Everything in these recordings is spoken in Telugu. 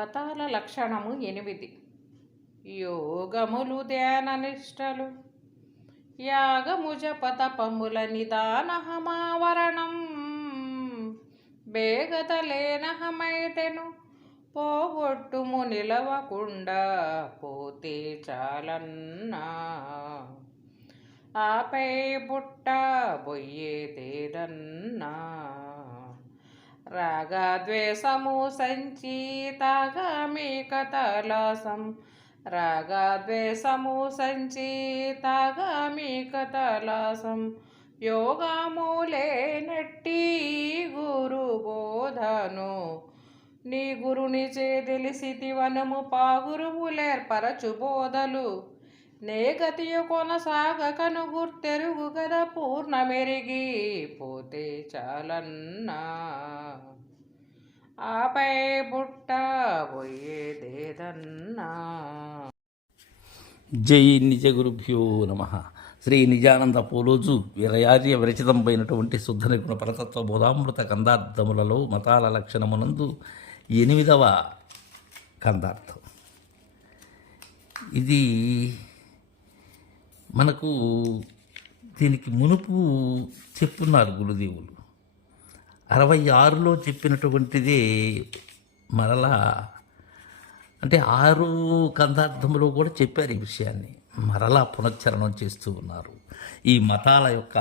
మతాల లక్షణము 8. యోగములు ధ్యాన నిష్టలు యాగము జపతపముల నిదానహమావరణం బేగతలేనహమైతెను పోగొట్టుము నిలవకుండా పోతే చాలన్నా ఆపై బుట్ట బొయ్యేదేదన్నా రాగద్వేషము సంచీతగామిక తలాసం రాగద్వేషము సంచీతగామిక తలాసం యోగములే నట్టి గురు బోధను నీ గురుని తెలిసితి వనము పాగురువులేర్పరచు బోధలు నే గతియు కొనసాగకను గుర్తెరుగు గద పూర్ణమెరిగి పోతే చాలన్నా ఆపై బుట్ట పోయేదేదన్నా. జై నిజ గురుభ్యో నమ. శ్రీ నిజానంద పోలోజు వీరయార్య విరచితంపైనటువంటి శుద్ధ నిపుణ పరతత్వ బోధామృత కందార్థములలో మతాల లక్షణమునందు 8వ కందార్థం. ఇది మనకు దీనికి మునుపు చెప్పున్నారు గురుదేవులు. 66లో చెప్పినటువంటిదే మరలా అంటే 6 కందార్థంలో కూడా చెప్పారు ఈ విషయాన్ని. మరలా పునశ్చరణం చేస్తూ ఉన్నారు. ఈ మతాల యొక్క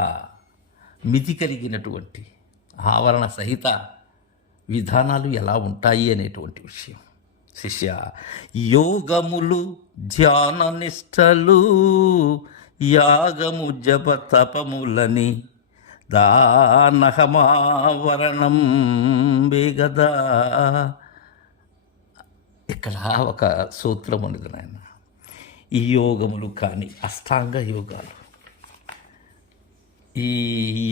మితి కలిగినటువంటి ఆవరణ సహిత విధానాలు ఎలా ఉంటాయి అనేటువంటి విషయం. శిష్య, యోగములు ధ్యాన నిష్టలు యాగము జప తపములని దానహమావరణం బేగదా. ఇక్కడ ఒక సూత్రం ఉన్నది నాయన. ఈ యోగములు కానీ అష్టాంగ యోగాలు, ఈ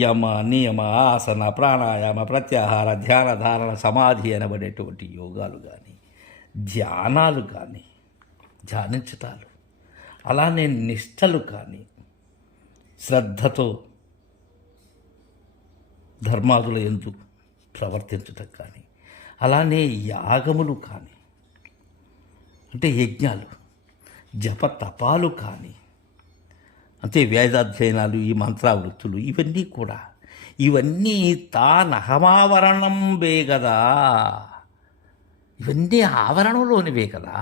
యమ నియమ ఆసన ప్రాణాయామ ప్రత్యాహార ధ్యాన ధారణ సమాధి అనబడేటువంటి యోగాలు కానీ ధ్యానాలు కానీ ధ్యానించటాలు, అలానే నిష్టలు కానీ శ్రద్ధతో ధర్మాదుల యందు ప్రవర్తించటం కానీ, అలానే యాగములు కానీ అంటే యజ్ఞాలు, జప తపాలు కానీ అంటే వేదాధ్యయనాలు, ఈ మంత్రావృత్తులు, ఇవన్నీ తానహమావరణం బేగదా. ఇవన్నీ ఆవరణంలోనివే కదా.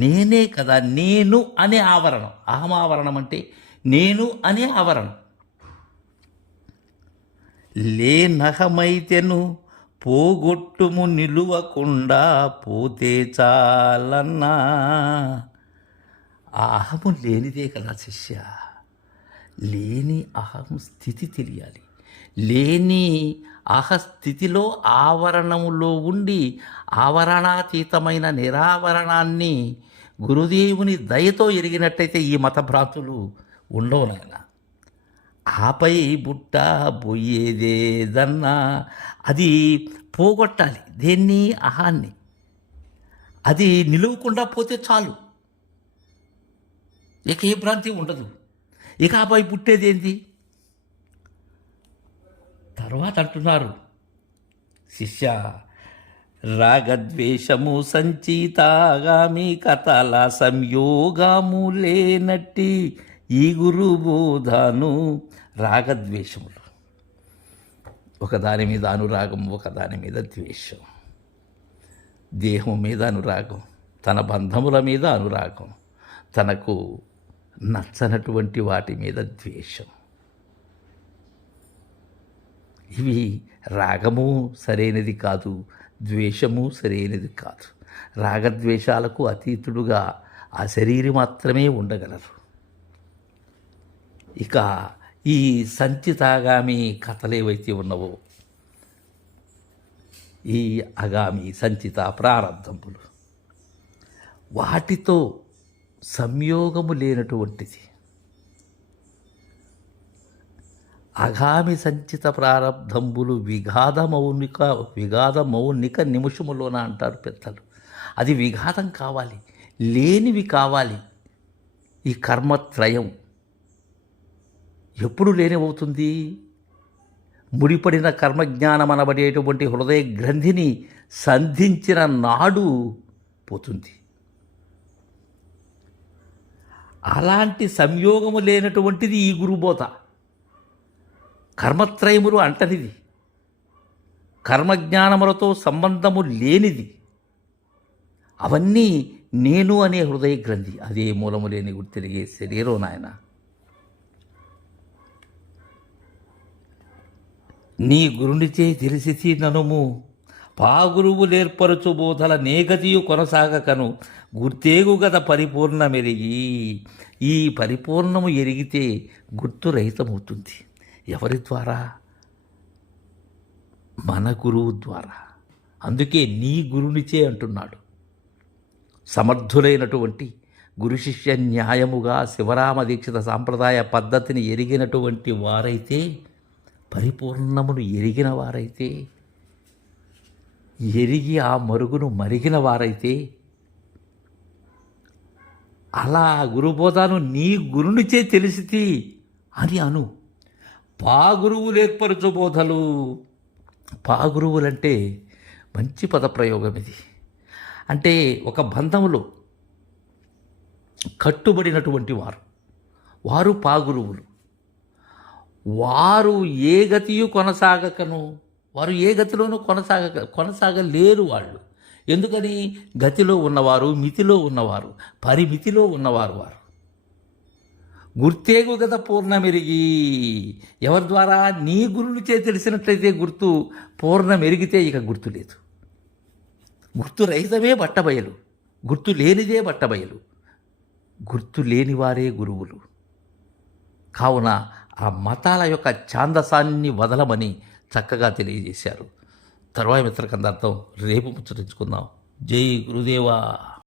నేనే కదా, నేను అనే ఆవరణం. అహమావరణం అంటే నేను అనే ఆవరణం. లేనహమైతెను పోగొట్టుము నిలువకుండా పోతే చాలన్నా. ఆ అహము లేనిదే కదా శిష్య. లేని అహం స్థితి తెలియాలి. లేని అహస్థితిలో ఆవరణములో ఉండి ఆవరణాతీతమైన నిరావరణాన్ని గురుదేవుని దయతో ఎరిగినట్టయితే ఈ మతభ్రాంతులు ఉండవు నాయన. ఆపై బుట్ట పోయేదేదన్నా. అది పోగొట్టాలి. దేన్ని? అహాన్ని. అది నిలువకుండా పోతే చాలు, ఇక ఏ భ్రాంతి ఉండదు. ఇక ఆపై పుట్టేదేంది? తర్వాత అంటున్నారు శిష్య, రాగద్వేషము సంచీతాగామి కథల సంయోగము లేనట్టి ఈ గురు బోధను. రాగద్వేషములు, ఒకదాని మీద అనురాగం, ఒకదాని మీద ద్వేషం. దేహం మీద అనురాగం, తన బంధముల మీద అనురాగం, తనకు నచ్చనటువంటి వాటి మీద ద్వేషం. ఇవి రాగము సరైనది కాదు, ద్వేషము సరైనది కాదు. రాగద్వేషాలకు అతీతుడుగా ఆ శరీరం మాత్రమే ఉండగలరు. ఇక ఈ సంచితాగామి కథలు ఏవైతే ఉన్నవో, ఈ అగామి సంచిత ప్రారంధములు, వాటితో సంయోగము లేనటువంటిది. అగామి సంచిత ప్రారంధంబులు విఘాదమౌనిక నిమిషములోన అంటారు పెద్దలు. అది విఘాతం కావాలి, లేనివి కావాలి. ఈ కర్మత్రయం ఎప్పుడు లేనివవుతుంది? ముడిపడిన కర్మజ్ఞానం అనబడేటువంటి హృదయ గ్రంథిని సంధించిన నాడు పోతుంది. అలాంటి సంయోగము లేనటువంటిది ఈ గురుబోధ. కర్మత్రయములు అంటనిది, కర్మజ్ఞానములతో సంబంధము లేనిది. అవన్నీ నేను అనే హృదయ గ్రంథి, అదే మూలము లేని గుర్తిరిగే శరీరం నాయన. నీ గురునిచే తెలిసి ననుము పాగురువు నేర్పరచు బోధల నేగతియు కొనసాగకను గుర్తేగు గద పరిపూర్ణ మెరిగి. ఈ పరిపూర్ణము ఎరిగితే గుర్తు రహితమవుతుంది. ఎవరి ద్వారా? మన గురువు ద్వారా. అందుకే నీ గురునిచే అంటున్నాడు. సమర్థులైనటువంటి గురు శిష్య న్యాయముగా శివరామ దీక్షిత సాంప్రదాయ పద్ధతిని ఎరిగినటువంటి వారైతే, పరిపూర్ణమును ఎరిగిన వారైతే, ఎరిగి ఆ మరుగును మరిగిన వారైతే, అలా గురుబోధను నీ గురునిచే తెలిసితి అని అను. పాగురువులు ఏర్పరచు బోధలు. పాగురువులంటే మంచి పదప్రయోగం ఇది. అంటే ఒక బంధములో కట్టుబడినటువంటి వారు పాగురువులు. వారు ఏ గతియు కొనసాగకను, వారు ఏ గతిలోనూ కొనసాగలేరు వాళ్ళు. ఎందుకని? గతిలో ఉన్నవారు, మితిలో ఉన్నవారు, పరిమితిలో ఉన్నవారు వారు. గుర్తేగు గద పూర్ణమెరిగి. ఎవరి ద్వారా? నీ గురునిచే తెలిసినట్లయితే గుర్తు, పూర్ణమెరిగితే ఇక గుర్తు లేదు. గుర్తు రహితమే బట్టబయలు, గుర్తు లేనిదే బట్టబయలు. గుర్తు లేనివారే గురువులు. కావున ఆ మతాల యొక్క ఛాందసాన్ని వదలమని చక్కగా తెలియజేశారు. తర్వాయి మిత్రకందార్థం రేపు ముచ్చటించుకుందాం. జై గురుదేవా.